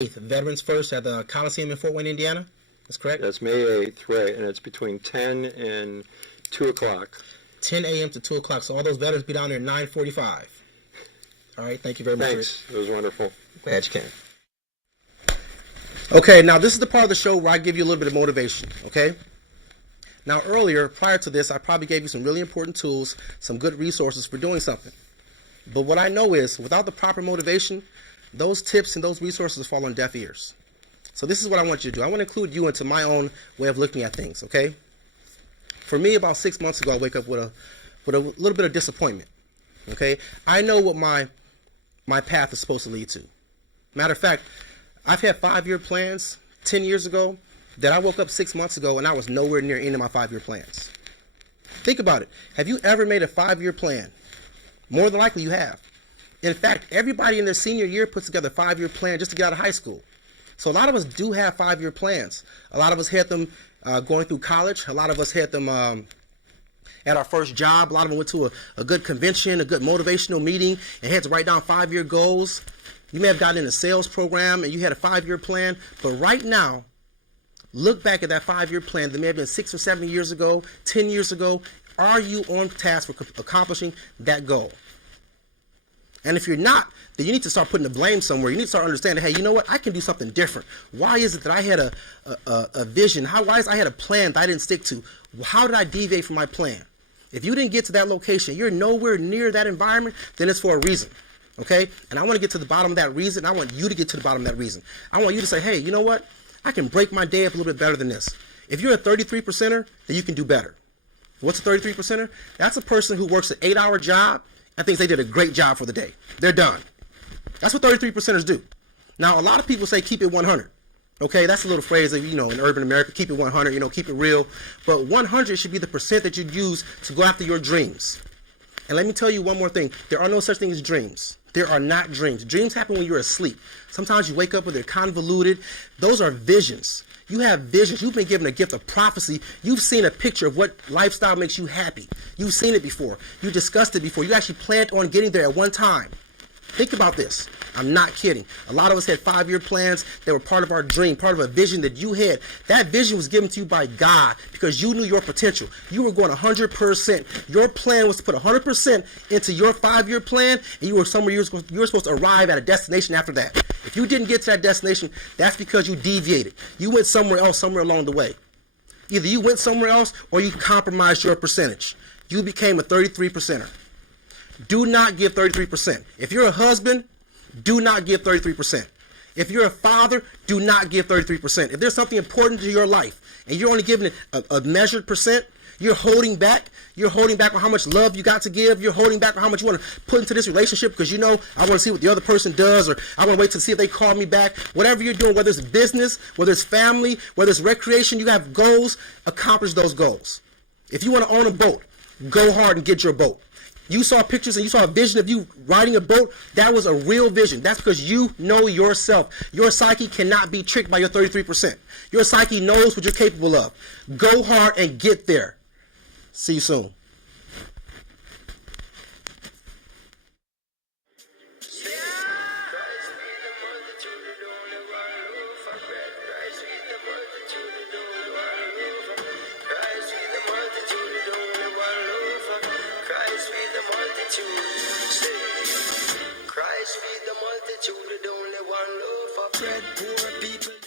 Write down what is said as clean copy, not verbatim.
Veterans First at the Coliseum in Fort Wayne, Indiana. That's correct? That's May 8th, right, and it's between 10 and 2 o'clock. 10 a.m. to 2 o'clock. So all those veterans be down there at 9:45. All right, thank you very much. Thanks. It was wonderful. Glad you came. Okay, now this is the part of the show where I give you a little bit of motivation, okay? Now earlier, prior to this, I probably gave you some really important tools, some good resources for doing something. But what I know is, without the proper motivation, those tips and those resources fall on deaf ears. So this is what I want you to do. I want to include you into my own way of looking at things, okay? For me, about 6 months ago, I wake up with a little bit of disappointment, okay? I know what my path is supposed to lead to. Matter of fact, I've had 5-year plans 10 years ago that I woke up 6 months ago and I was nowhere near any of my 5-year plans. Think about it. Have you ever made a 5-year plan? More than likely you have. In fact, everybody in their senior year puts together a 5-year plan just to get out of high school. So a lot of us do have 5-year plans. A lot of us had them going through college. A lot of us had them at our first job. A lot of them went to a good convention, a good motivational meeting, and had to write down 5-year goals. You may have gotten in a sales program and you had a 5-year plan. But right now, look back at that 5-year plan that may have been 6 or 7 years ago, 10 years ago. Are you on task for accomplishing that goal? And if you're not, then you need to start putting the blame somewhere. You need to start understanding, hey, you know what? I can do something different. Why is it that I had a vision? Why is I had a plan that I didn't stick to? How did I deviate from my plan? If you didn't get to that location, you're nowhere near that environment, then it's for a reason. Okay? And I want to get to the bottom of that reason. I want you to get to the bottom of that reason. I want you to say, hey, you know what? I can break my day up a little bit better than this. If you're a 33%er, then you can do better. What's a 33%er? That's a person who works an 8-hour job and thinks they did a great job for the day. They're done. That's what 33%ers do. Now, a lot of people say keep it 100. Okay, that's a little phrase that, in urban America, keep it 100, keep it real. But 100 should be the percent that you use to go after your dreams. And let me tell you one more thing. There are no such thing as dreams. There are not dreams. Dreams happen when you're asleep. Sometimes you wake up and they're convoluted. Those are visions. You have visions. You've been given a gift of prophecy. You've seen a picture of what lifestyle makes you happy. You've seen it before. You discussed it before. You actually planned on getting there at one time. Think about this. I'm not kidding. A lot of us had 5-year plans that were part of our dream, part of a vision that you had. That vision was given to you by God because you knew your potential. You were going 100%. Your plan was to put 100% into your 5-year plan, and you were somewhere you were supposed to arrive at a destination after that. If you didn't get to that destination, that's because you deviated. You went somewhere else, somewhere along the way. Either you went somewhere else or you compromised your percentage. You became a 33%er. Do not give 33%. If you're a husband, do not give 33%. If you're a father, do not give 33%. If there's something important to your life and you're only giving it a measured percent, you're holding back. You're holding back on how much love you got to give. You're holding back on how much you want to put into this relationship because I want to see what the other person does, or I want to wait to see if they call me back. Whatever you're doing, whether it's business, whether it's family, whether it's recreation, you have goals, accomplish those goals. If you want to own a boat, go hard and get your boat. You saw pictures and you saw a vision of you riding a boat. That was a real vision. That's because you know yourself. Your psyche cannot be tricked by your 33%. Your psyche knows what you're capable of. Go hard and get there. See you soon. Christ feed the multitude, only one loaf of bread, poor people.